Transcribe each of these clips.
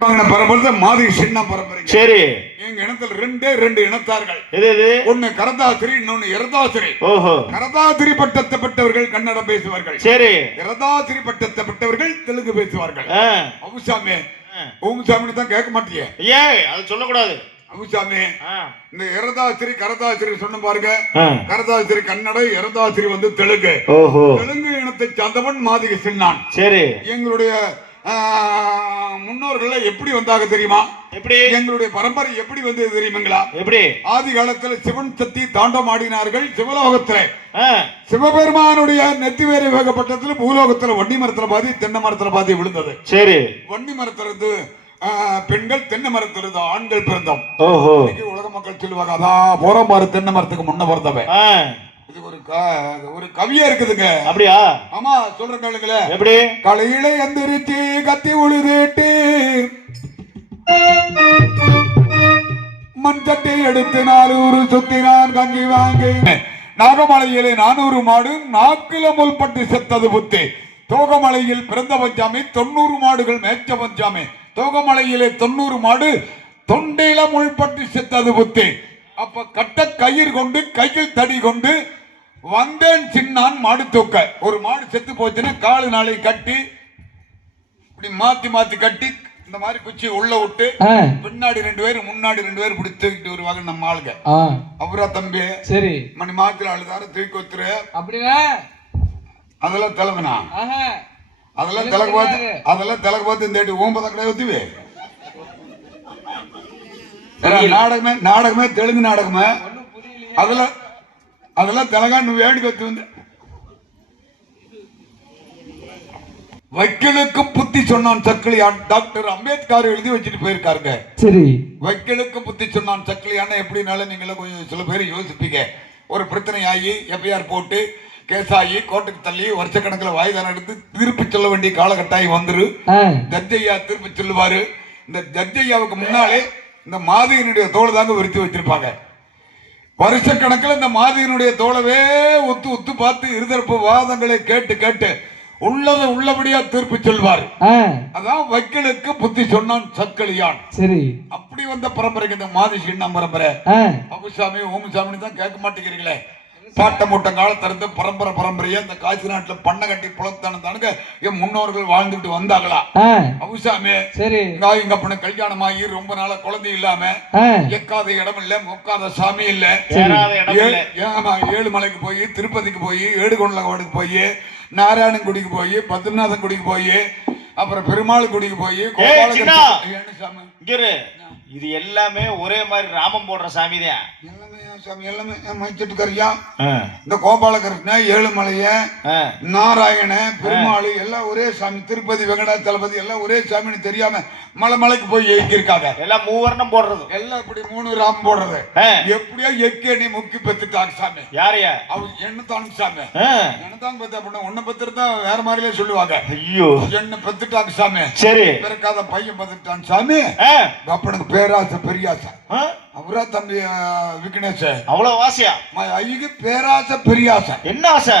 பரம்பரை மாதிரி சின்ன பரம்பரை. சரி. எங்க இனத்துல ரெண்டே ரெண்டு இனத்தார்கள். ஒண்ணு கரதாசிரி இன்னொன்னு இரதாசிரி ஓஹோ. கரதாசிரி பட்டத்தை பெற்றவர்கள் கன்னடம் பேசுவார்கள். சரி. இரதாசிரி பட்டத்தை பெற்றவர்கள் தெலுங்கு பேசுவார்கள். ஆ. ஓம்சாமின்னு தான் கேட்க மாட்டியே. ஏய் அது சொல்லக்கூடாது. அபுசாமி ஆ, இந்த இரதாசிரி கரதாசிரி சொன்ன பாருங்க. கரதாசிரி கன்னட இரதாசிரி வந்து தெலுங்கு. தெலுங்கு இனத்தை சார்ந்தவன் மாதிரி சின்னான். சரி. எங்களுடைய முன்னோர்கள் எப்படி வந்தாங்க தெரியுமா? எப்படி? எங்களுடைய பரம்பரை எப்படி வந்தது தெரியுங்களா எப்படி? ஆதி காலத்துல சிவன் சக்தி தாண்டம் ஆடினார்கள் சிவலோகத்துல. சிவபெருமானுடைய நெத்தி வேறு வேகப்பட்டத்துல பூலோகத்துல வண்டி மரத்துல பாதி தென்னை மரத்துல பாதி விழுந்தது. சரி. வண்டி மரத்துல இருந்து பெண்கள் தென்னை மரத்துல இருந்து ஆண்கள் பிறந்தோம். உலக மக்கள் சொல்லுவாங்க அதான் போற பாரு தென்னை மரத்துக்கு முன்ன பிறந்தவன். இது ஒரு க- ஒரு கவியா இருக்குதுங்க. அப்படியா? ஆமா சொல்ற கேளுங்களேன். எப்படி? காலையில எந்திரிச்சு கத்தி உழுதுட்டு மண் சட்டை எடுத்து நானூறு சுத்தினான் கஞ்சி வாங்கி. நாகமலையிலே நானூறு மாடு நாக்குல முள்பட்டு செத்தது புத்தி. தோகமலையில் பிறந்த பஞ்சாமி தொண்ணூறு மாடுகள் மேய்ச்ச பஞ்சாமி. தோகமலையிலே தொண்ணூறு மாடு தொண்டையில முள்பட்டு செத்தது புத்தி. அப்ப கட்ட கயிறு கொண்டு கையில் தடி கொண்டு வந்தேன் சின்னான் மாடு தூக்க. ஒரு மாடு செத்து போச்சுன்னா காலு நாளை கட்டி இப்படி மாத்தி மாத்தி கட்டி இந்த மாதிரி குச்சி உள்ள விட்டு பின்னாடி ரெண்டு பேர் முன்னாடி ரெண்டு பேர் இப்படி தூக்கிட்டு வருவாங்க நம்ம ஆளுங்க. அப்புறம் தம்பி? சரி. மணி மாத்துல அழுதாரு தூக்கி ஒத்துரு. அப்படின்னா? அதெல்லாம் தெலகுனா? ஆஹா, அதெல்லாம் தெலகு பார்த்து அதெல்லாம் தெலகு பார்த்து இந்த ஓம்பதை கிடையாது ஊத்துவே நாடகமே நாடகமே தெலுங்கு நாடகமே. அதெல்லாம் அதெல்லாம் தெலங்கானு வேடிக்கை வச்சு வந்து வைக்கலுக்கு புத்தி சொன்னான் சக்கிலியான். டாக்டர் அம்பேத்கர் எழுதி வச்சுட்டு போயிருக்காருங்க. சரி. வைக்கலுக்கு புத்தி சொன்னான் சக்கிலியான எப்படினாலும் நீங்களும் கொஞ்சம் சில பேர் யோசிப்பீங்க. ஒரு பிரச்சனை ஆகி எஃப்ஐஆர் போட்டு கேஸ் ஆகி கோர்ட்டுக்கு தள்ளி வருஷக்கணக்கில் வாய்தானம் எடுத்து திருப்பி சொல்ல வேண்டிய காலகட்டாயம் வந்துரு. ஜட்ஜையா திருப்பி சொல்லுவாரு. இந்த ஜட்ஜையாவுக்கு முன்னாலே இந்த மாதியினுடைய தோலை தாங்க விரித்து வச்சிருப்பாங்க. வருஷக்கணக்கில் இந்த மாதியினுடைய தோளவே ஒத்து ஒத்து பார்த்து இருதரப்பு வாதங்களை கேட்டு கேட்டு உள்ளதை உள்ளபடியா தீர்ப்பு சொல்வார். அதான் வக்கீலுக்கு புத்தி சொன்னான் சக்கலியான் சரி. அப்படி வந்த பரம்பரைக்கு இந்த மாதிரி சின்ன பரம்பரை அபுசாமி ஓமுசாமின்னு தான் கேட்க மாட்டேங்கிறீங்களே. பாட்ட மூட்ட காலத்திலிருந்து பரம்பரை பரம்பரையா இந்த காசி நாட்டுல பண்ணை கட்டி புலத்தான தானுங்க என் முன்னோர்கள் வாழ்ந்துட்டு வந்தாங்களா? ஆ, அபுசாமி சரி. இங்க இங்க பண்ண கல்யாணம் ஆகி ரொம்ப நாளா குழந்தை இல்லாம எக்காத இடம் இல்ல மொக்காத சாமி இல்ல. ஆமா ஏழுமலைக்கு போய் திருப்பதிக்கு போய் ஏடுகொண்டலவாடுக்கு போய் நாராயணன் குடிக்கு போய் பத்ரிநாதன் குடிக்கு போய் அப்புறம் பெருமாள் குடிக்கு போய் சின்னா. இது எல்லாமே ஒரே மாதிரி ராமம் போடுற சாமி தான் எல்லாமே சாமி எல்லாமே இந்த கோபாலகிருஷ்ண ஏழுமலைய நாராயண பெருமாள் எல்லாம் ஒரே சாமி. திருப்பதி வெங்கடாச்சலபதி எல்லாம் ஒரே சாமின்னு தெரியாம மலை மலைக்கு போய் எக்கிருக்காங்க எல்லாம் மூவர்ணம் போடுறது. எல்லாம் இப்படி மூணு ராம் போடுறது. எப்படியோ எக்கேணி முக்கி பெத்துட்டாங்க சாமி. யாரையா? அவ என்னத்தான் சாமி? ஆ. என்னத்தான் பெத்த அப்படின்னா உன்னை பெத்துருந்தா வேற மாதிரிலே சொல்லுவாங்க. ஐயோ. என்ன பெத்துட்டாங்க சாமி. சரி. பிறக்காத பையன் பெத்துட்டான் சாமி. ஆ. அப்பனுக்கு பேராசை பெரியாசை ஆ? அவரா தம்பி ஆ, விக்னேஷ் அவ்வளவு வாசியா ஐயக்கு பேராசை பெரியாசை என்ன ஆசை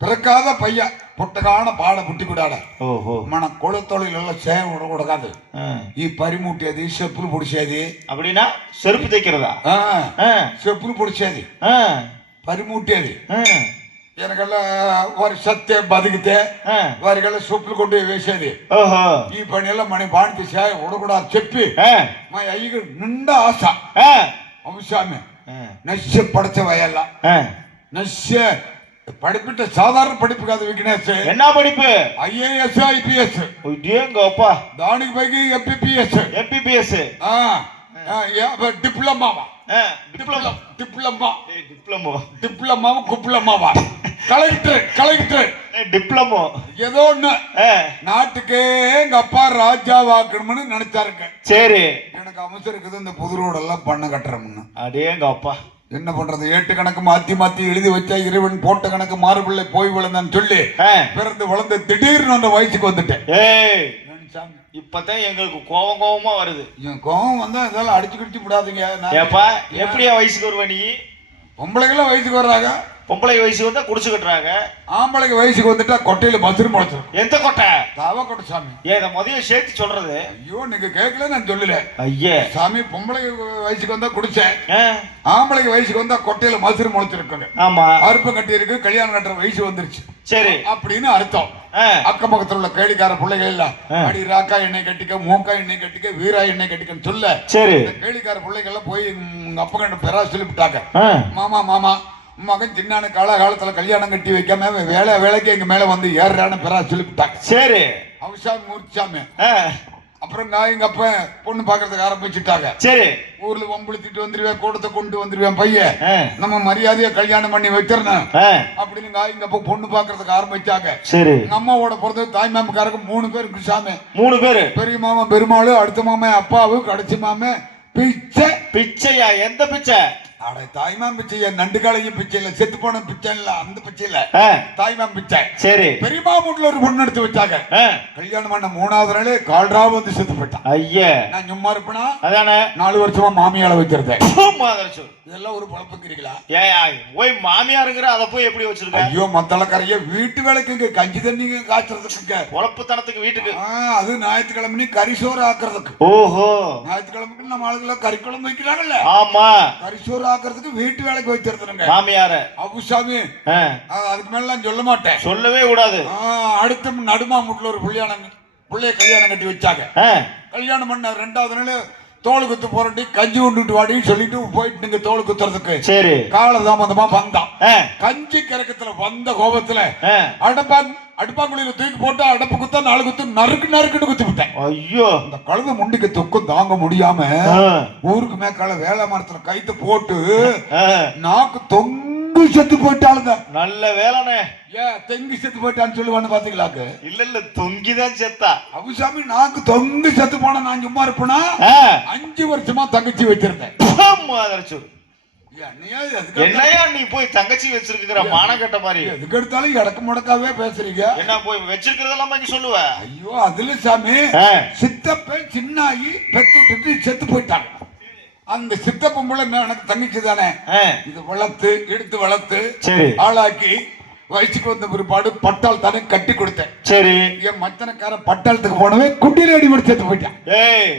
பிறக்காத பையன் புட்டகான பாட புட்டி கூடாட ஓஹோ మన కొడుతొళ్ళు ఇలా సేవ ఉండకూడదు ஆ. ఈ పరి ముట్టేది చెప్పులు పొడిచేది அப்படின்னா செருப்பு தைக்கிறதா ఆ, ஆ. చెప్పులు పొడిచేది ஆ. పరి ముట్టేది ஆ. వెనకల్లా వారి సత్తే బతికితే ஆ. వారికల్లా చెప్పులు కొట్టి వేసేది ஓஹோ ఈ పని ఎలా మన బాణికి సేవ ఉండకూడదు చెప్పి ஆ. మా అయ్యకి నిండా ఆశ ஆ. అంశామి ஆ. నశ్య పడచవయ్యల్ల ஆ. నశ్య படிப்பிட்ட சாதாரண படிப்பு కాదు விக்னேஷ் என்ன படிப்பு ఐఏఎస్ ఐపీఎస్ ஐயோ அப்பா దానికి పైకి MPPS MBBS டிப்ளமாவா? Diploma diploma. Diploma. டிப்ளமாவா குப்ளமாவா? Collector collector. டிப்ளமோ. ஏதோ ஒண்ணு. நாட்டுக்கே எங்க அப்பா ராஜா வாக்கணும்னு நினைச்சாருங்க. சரி. எனக்கு அவசரம் இருக்குது இந்த புது ரோடெல்லாம் பண்ண கட்டுறோம்னு. அடேங்க அப்பா. என்ன பண்றது? ஏட்டு கணக்கு மாத்தி மாத்தி எழுதி வச்சா இறைவன் போட்ட கணக்கு மாறுபிள்ளை போய் விழுந்தான்னு சொல்லி. பிறந்து வளர்ந்து திடீர்னு அந்த வயசுக்கு வந்துட்டேன். நினைச்சாங்க. இப்பதான் எங்களுக்கு கோவம் கோவமா வருது. என் கோவம் வந்தா இதெல்லாம் அடிச்சு கிடிச்சு விடாதீங்க. ஏப்பா எப்படியா வயசுக்கு வருவ நீ? பொம்பளைக்கெல்லாம் வயசுக்கு வர்றாங்க. பொம்பளை வயசு வந்தா குடிச்சுக்கிட்டுறாங்க. ஆம்பளைக்கு வயசுக்கு வந்துட்டா கொட்டையில மசுறு முளைச்சிருக்கும் எந்த கொட்டை? தவ கொட்டை சாமி. ஏன் இதை முதல்ல சேர்த்து சொல்றது. ஐயோ நீங்க கேட்கல நான் சொல்லல. ஐயே. சாமி பொம்பளை வயசுக்கு வந்தா குடிச்சேன். ஆம்பளைக்கு வயசுக்கு வந்தா கொட்டையில மசுறு முளைச்சிருக்குங்க ஆமா. அறுப்பு கட்டி இருக்கு கல்யாணம் கட்டுற வயசு வந்துருச்சு. சரி. அப்படின்னு அர்த்தம். அக்கம் பக்கத்துல உள்ள கேளிக்கார பிள்ளைகள் இல்ல. அடி ராக்கா எண்ணெய் கட்டிக்க மூக்கா எண்ணெய் கட்டிக்க வீரா எண்ணெய் கட்டிக்கன்னு சொல்ல சரி. கேளிக்கார பிள்ளைகள் எல்லாம் போய் உங்க அப்பா கண்ட பெறா சொல்லிவிட்டாங்க. மாமா மாமா மகன் சின்னான கால காலத்துல கல்யாணம் கட்டி வைக்காம வேலை வேலைக்கு எங்க மேல வந்து ஏறுறான்னு பெறா சொல்லிவிட்டாங்க சரி. அவசாமி மூர்ச்சாமி. ஆ, அப்புறம் நான் எங்க அப்ப பொண்ணு பாக்குறதுக்கு ஆரம்பிச்சுட்டாங்க. சரி. ஊர்ல வம்புழுத்திட்டு வந்துருவேன் கூட்டத்தை கொண்டு வந்துருவேன் பையன். நம்ம மரியாதையா கல்யாணம் பண்ணி ஆ, அப்படின்னு நான் எங்க அப்பா பொண்ணு பாக்குறதுக்கு ஆரம்பிச்சாங்க. சரி. எங்க அம்மாவோட பிறந்தது தாய் மாமக்காரங்க மூணு பேர் சாமி. மூணு பேரு. பெரிய மாமா பெருமாள் அடுத்த மாமா அப்பாவு கடைசி மாமே பிச்சை. பிச்சையா? எந்த பிச்சை? அட தாய்மாம் பிச்சை என் நண்டு காலையும் பிச்சை இல்ல செத்து போன பிச்சை இல்ல அந்த பிச்சை இல்ல ஆ, தாய்மாம் பிச்சை. சரி. பெரியமா வீட்டுல ஒரு பொண்ணு எடுத்து வச்சாங்க. கல்யாணம் பண்ண மூணாவது நாளே கால்ரா வந்து செத்து போயிட்டான் ஐயே. நான் சும்மா இருப்பேனா? அதானே? நாலு வருஷமா மாமியால வச்சிருந்தேன். இதெல்லாம் ஒரு பழப்புக்கிறீங்களா ஏய் போய் மாமியாருங்கிற அதை போய் எப்படி வச்சிருக்க? ஐயோ மத்தளக்கரைய வீட்டு வேலைக்குங்க கஞ்சி தண்ணிங்க காய்ச்சறதுக்குங்க. உழப்புத்தனத்துக்கு வீட்டுக்கு. அது ஞாயிற்றுக்கிழமை கறிசோறு ஆக்குறதுக்கு ஓஹோ. ஞாயிற்றுக்கிழமைக்கு நம்ம ஆளுகளை கறி குழம்பு வைக்கிறாங்கல்ல ஆமா. கறிசோறு ஆக்குறதுக்கு வீட்டு வேலைக்கு வச்சிருந்தேங்க மாமியார. அபுசாமி அதுக்கு மேல நான் சொல்ல மாட்டேன். சொல்லவே கூடாது. அடுத்த நடுமா வீட்டுல ஒரு கல்யாணம் பிள்ளைய கல்யாணம் கட்டி வச்சாங்க. கல்யாணம் பண்ண ரெண்டாவது நாள் தோல் குத்து போறட்டி கஞ்சி கொண்டுட்டு வாடின்னு சொல்லிட்டு போயிட்டு நீங்க தோல் குத்துறதுக்கு. சரி. காலதாமதமா வந்தான் ஆ, கஞ்சி கிறக்கத்துல வந்த கோபத்துல ஆ, அடுப்பா அடுப்பாங்குழியில தூக்கி போட்டு அடுப்பு குத்தா நாலு குத்து நறுக்கு நறுக்குன்னு குத்தி விட்டேன். ஐயோ. அந்த கழுத முண்டிக்கு துக்கம் தாங்க முடியாம ஊருக்கு மேற்கால வேலை மரத்துல கைத்து போட்டு நாக்கு தொங்கு செத்து போயிட்டாளுங்க. நல்ல வேலைண்ணே. ஏன் தெங்கு செத்து போயிட்டான்னு சொல்லுவான்னு பாத்தீங்களாக்கு இல்ல இல்ல தொங்கிதான் செத்தா. அபுசாமி நாக்கு தொங்கு செத்து போனா நான் சும்மா இருப்பேனா? அஞ்சு வருஷமா தங்கச்சி வச்சிருந்தேன். என்னையா நீ போய் தங்கச்சி வச்சிருக்கிற மானக்கட்ட மாதிரி? எதுக்கு எடுத்தாலும் இடக்கு முடக்காவே பேசுறீங்க. என்ன போய் வச்சிருக்கிறதெல்லாம் இங்க சொல்லுவ? ஐயோ அதுல சாமி ஆ, சித்தப்பன் சின்னாயி பெத்து செத்து போயிட்டாங்க. அந்த சித்தப்ப முள்ள எனக்கு தங்கச்சி தானே? இது வளர்த்து எடுத்து வளர்த்து சரி. ஆளாக்கி வயசுக்கு வந்த பிற்பாடு பட்டால் தானே கட்டி கொடுத்தேன். சரி. என் மச்சனக்காரன் பட்டாளத்துக்கு போனவே குட்டியில அடிபடி செத்து போயிட்டான். ஏய்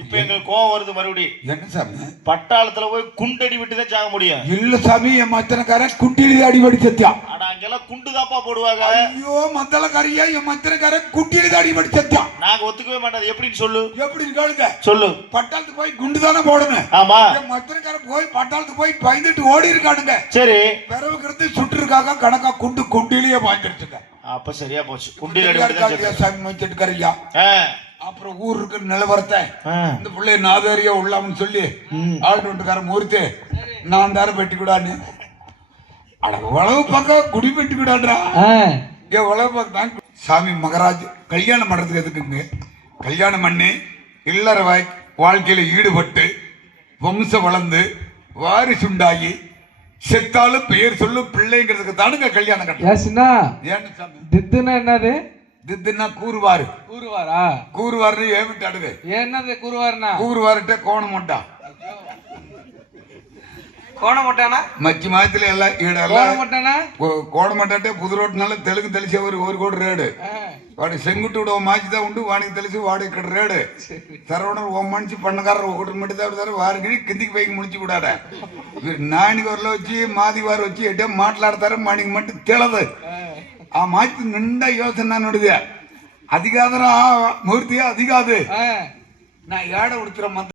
இப்ப எங்களுக்கு கோவம் வருது மறுபடி. என்ன சாமி? பட்டாளத்துல போய் குண்டடி விட்டு தான் சாக முடியும். இல்ல சாமி என் மச்சனக்காரன் குட்டியில அடிபடி ஆனா அங்கெல்லாம் குண்டு தாப்பா போடுவாங்க. ஐயோ மத்தளக்காரியா என் மச்சனக்காரன் குட்டியில அடிபடி செத்தியான் நாங்க ஒத்துக்கவே மாட்டோம். எப்படின்னு சொல்லு. எப்படி இருக்காளுங்க சொல்லு. பட்டாளத்துக்கு போய் குண்டு தானே போடணும். ஆமா. என் மச்சனக்காரன் போய் பட்டாளத்துக்கு போய் பயந்துட்டு ஓடி இருக்கானுங்க. சரி. பிறவுக்கிறது சுட்டுருக்காக கணக்கா குண்டு குண்டிலேயே பாய்ஞ்சிருச்சுங்க. அப்ப சரியா போச்சு. குண்டில. சாமி வச்சிருக்காருயா ஆ, அப்புறம் ஊர் இருக்கிற நிலவரத்தை. இந்த பிள்ளைய நாதாரியா உள்ளாமன்னு சொல்லி ம். ஆள்கிட்ட மூர்த்தி நான் தார பெட்டி கூடான்னு. அட உழவு பக்கம் குடி பெட்டி கூடாடுறா ஏன் உழவு பக்கம் தான் சாமி மகராஜ் கல்யாணம் பண்றதுக்கு எதுக்குங்க? கல்யாணம் பண்ணி இல்லற வாய் வாழ்க்கையில ஈடுபட்டு வம்சம் வளர்ந்து வாரிசுண்டாகி செத்தாலும் பெயர் சொல்லும் பிள்ளைங்கிறதுக்கு தானுங்க கல்யாணம் கட்டணும். தித்துனா என்னது? தித்துன்னா கூறுவாரு. கூறுவாரா? கூறுவாருன்னு ஏமிட்டாடுது என்னது கூறுவார்னா கூறுவாருட்ட கோணம் மாட்டான் கோணமட்டானா மச்சி மாதத்துல எல்லாம் கோணமட்டானா கோணமட்டாட்டே புது ரோட்னால தெலுங்கு தெளிச்ச ஒரு ஒரு ரேடு. வாடி செங்குட்டு விட மாச்சி தான் உண்டு வாடகை தெளிச்சு ரேடு. சரவணர் ஓ மனுச்சு பண்ணக்காரர் ஒன்று மட்டும் தான் தர வாருங்கி கிந்திக்கு பைக்கு முடிச்சு விடாட இவர் வச்சு மாதி வார வச்சு எட்டே மாட்டலாடத்தாரு மாணிக்கு மட்டும் தெளது. ஆ. மாச்சி நின்றா யோசனை நடுது அதிகாதரா மூர்த்தியா அதிகாது. நான் ஏட உடுத்துற மத்த